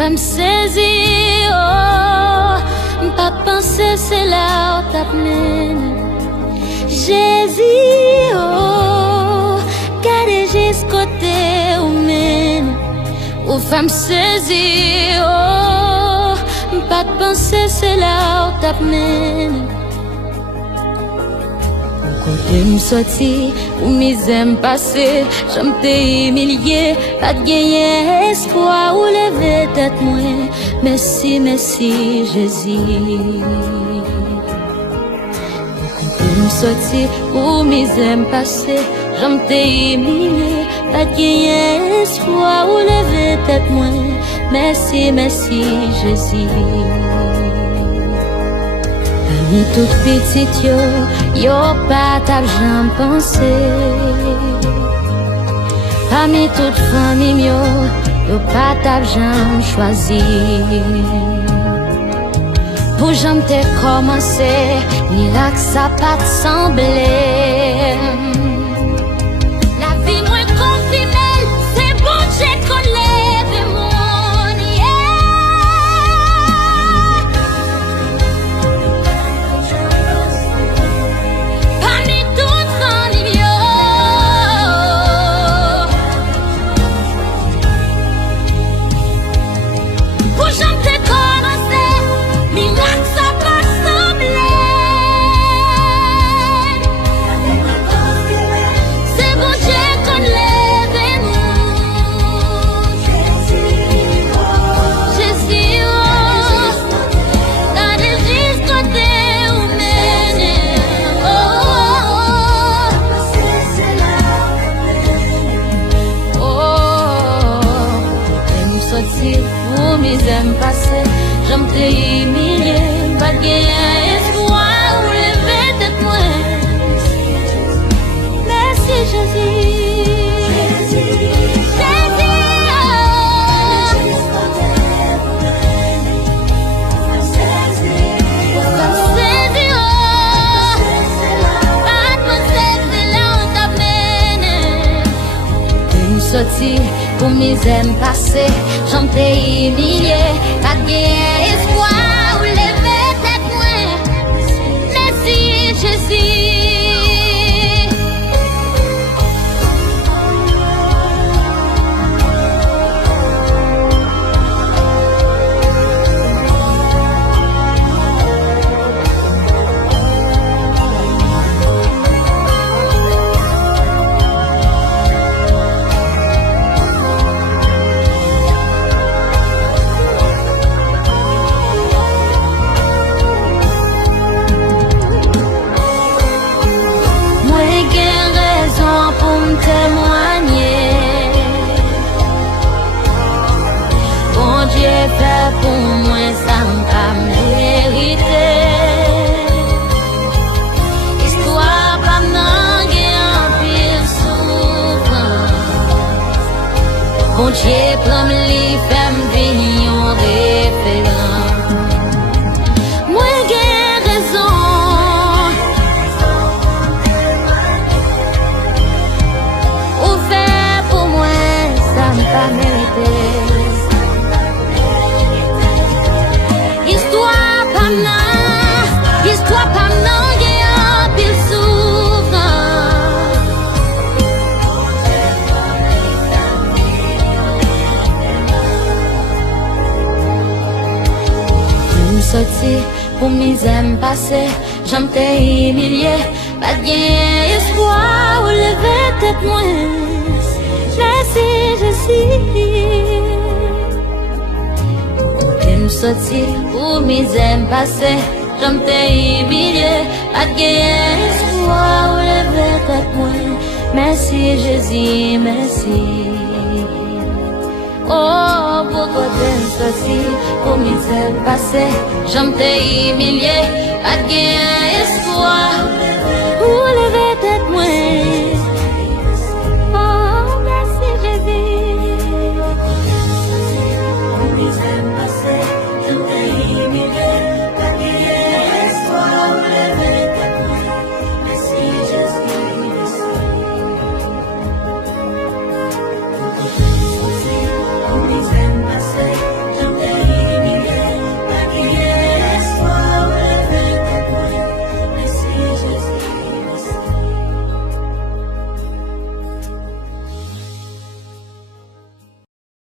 femme saisie, oh, pas penser c'est là où t'as pleine. Jésus, oh, gardez juste côté ou mène. Ou femme saisie, oh, pas penser c'est là où t'as pleine. Côté m'sorti, ou m'aime passé, j'aime t'ai humilié, pas de gagner espoir ou lever tête moins. Merci, merci Jésus. Côté m'sorti, ou m'aime passé, j'aime t'ai humilié, pas de gagner espoir ou lever tête moins. Merci, merci Jésus. Parmi toute petite yo pas t'a jamais pensé. Parmi toute famille yo pas t'a jamais choisi. Pour jamais t'ai commencé, ni là que ça pas te semblé. La vie moins confirmée, c'est bon j'ai qu'on lève mon yeah. Pour mes aime passé, j'aime t'ai humilié, pas de gagner espoir ou lever tête moins. Merci Jésus. Sorti pour mes aimes passés, j'en t'ai humilié, pas de espoir ou lever tête moins. Merci Jésus. Témoigner, bon Dieu fait pour moi ça m'a mérité. Histoire pas manquer en pile souffrance. Bon Dieu prend les femmes venir en référence. Moi j'ai raison. Pas mérité. Histoire pas nan, histoire pas nan, y'a pile souffrance. Je me sorti pour mes aimes passés, j'aime t'ai humilié, pas de gain espoir ou lever tête moins. Merci Jésus. Côté m'sorti pour mes aimes passés, j'aime t'ai humilié, pas de gain espoir ou lever tête moins. Merci Jésus, merci. Oh, pour côté m'sorti pour mes aimes passés, j'aime t'ai humilié.